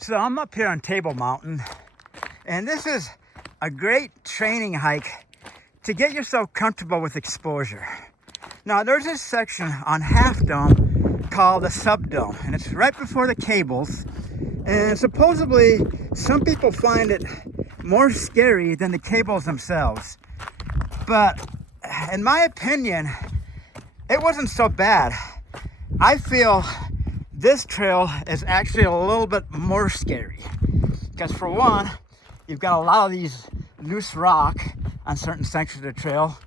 So I'm up here on Table Mountain, and this is a great training hike to get yourself comfortable with exposure. Now there's this section on Half Dome called the Subdome, and it's right before the cables, and supposedly some people find it more scary than the cables themselves. But in my opinion, it wasn't so bad. I feel this trail is actually a little bit more scary because, for one, you've got a lot of these loose rock on certain sections of the trail,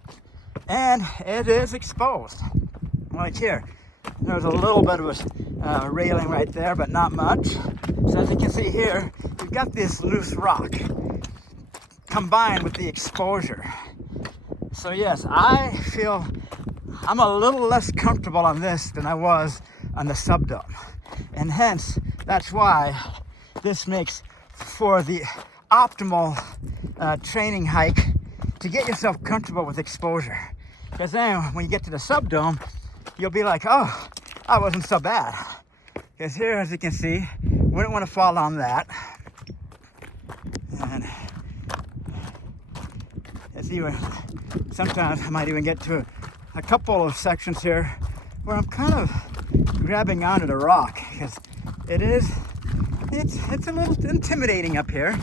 and it is exposed. Like here, there's a little bit of a railing right there, but not much. So as you can see here, you've got this loose rock combined with the exposure. So yes, I feel I'm a little less comfortable on this than I was on the Subdome, and hence that's why this makes for the optimal training hike to get yourself comfortable with exposure. Because then when you get to the Subdome, you'll be like, oh, that wasn't so bad. Because here, as you can see, wouldn't want to fall on that. And it's even, sometimes I might even get to a couple of sections here where I'm kind of grabbing onto the rock, because it's a little intimidating up here.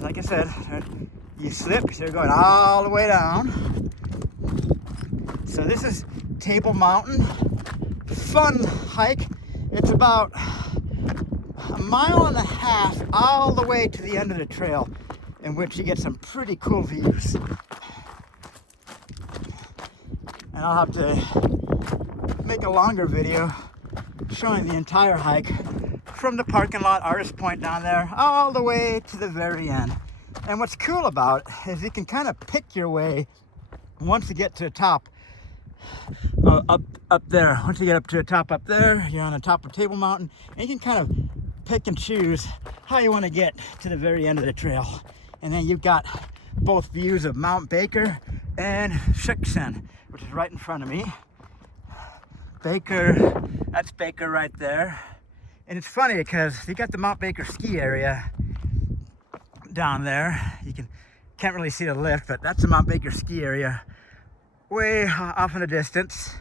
Like I said, you slip, you're going all the way down. So this is Table Mountain. Fun hike. It's about a mile and a half all the way to the end of the trail, in which you get some pretty cool views. And I'll have to make a longer video showing the entire hike from the parking lot, Artist Point down there, all the way to the very end. And what's cool about it is you can kind of pick your way once you get to the top, up there. Once you get up to the top up there, you're on the top of Table Mountain, and you can kind of pick and choose how you want to get to the very end of the trail. And then you've got both views of Mount Baker and Shuksan, which is right in front of me. Baker, that's Baker right there. And it's funny because you got the Mount Baker ski area down there. You can't really see the lift, but that's the Mount Baker ski area way off in the distance,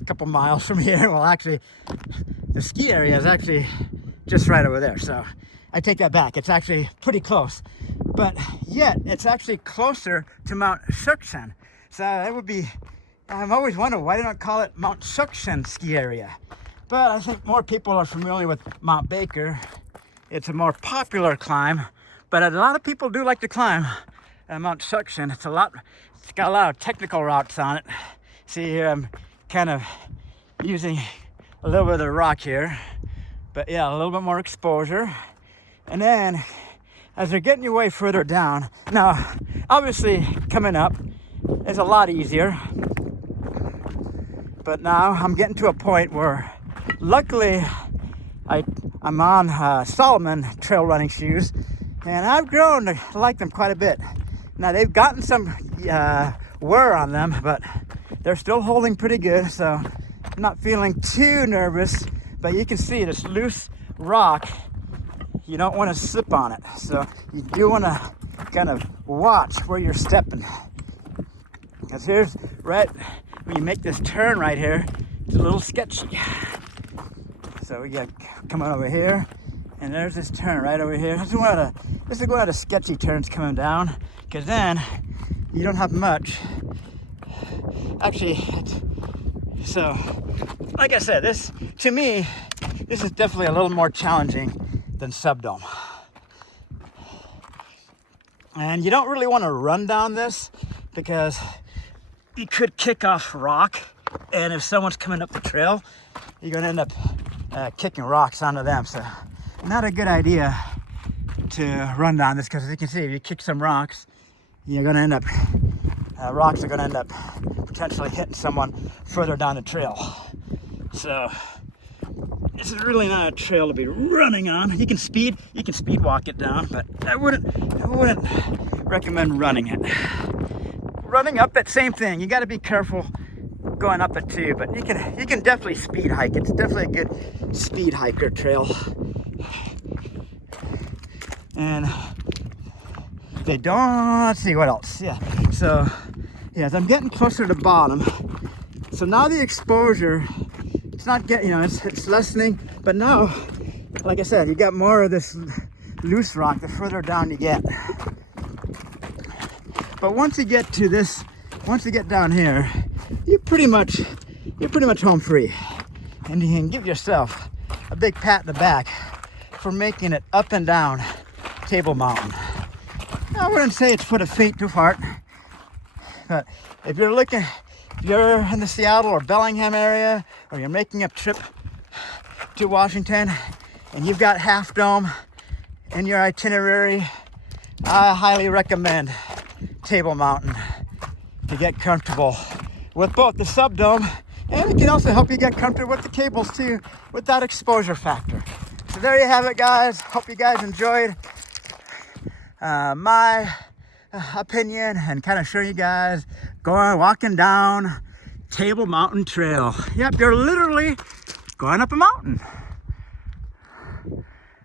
a couple miles from here. Well, actually, the ski area is actually just right over there. So I take that back. It's actually pretty close, but yet it's actually closer to Mount Shuksan. So it would be, I've always wondered why they don't call it Mount Shuksan ski area. But I think more people are familiar with Mount Baker. It's a more popular climb, but a lot of people do like to climb Mount Shuksan. It's got a lot of technical routes on it. See here, I'm kind of using a little bit of the rock here, but yeah, a little bit more exposure. And then as they're getting you way further down, now obviously coming up is a lot easier, but now I'm getting to a point where luckily I'm on Solomon trail running shoes, and I've grown to like them quite a bit. Now they've gotten some wear on them, but they're still holding pretty good, so I'm not feeling too nervous. But you can see this loose rock, you don't want to slip on it, so you do want to kind of watch where you're stepping, because here's right when you make this turn right here, it's a little sketchy. So we got coming over here, and there's this turn right over here. This is one of the sketchy turns coming down, because then you don't have much. Actually, so like I said, this to me, this is definitely a little more challenging than Subdome. And you don't really want to run down this, because you could kick off rock, and if someone's coming up the trail, you're going to end up kicking rocks onto them. So not a good idea to run down this, because as you can see, if you kick some rocks, you're going to end up, rocks are going to end up potentially hitting someone further down the trail. So this is really not a trail to be running on. You can speed walk it down, but I wouldn't recommend running it. Running up it, same thing. You got to be careful going up it too, but you can definitely speed hike. It's definitely a good speed hiker trail. And they don't, let's see what else. Yeah, so yes, I'm getting closer to the bottom. So now the exposure, it's not getting, it's lessening, but now, like I said, you got more of this loose rock the further down you get. But once you get to this, once you get down here, you're pretty much home free. And you can give yourself a big pat in the back for making it up and down Table Mountain. I wouldn't say it's for the faint of heart, but if you're in the Seattle or Bellingham area, or you're making a trip to Washington and you've got Half Dome in your itinerary, I highly recommend Table Mountain to get comfortable with both the subdome, and it can also help you get comfortable with the cables too, with that exposure factor. So there you have it, guys. Hope you guys enjoyed my opinion and kind of show you guys walking down Table Mountain Trail. Yep, you're literally going up a mountain.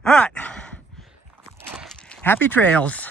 All right, happy trails.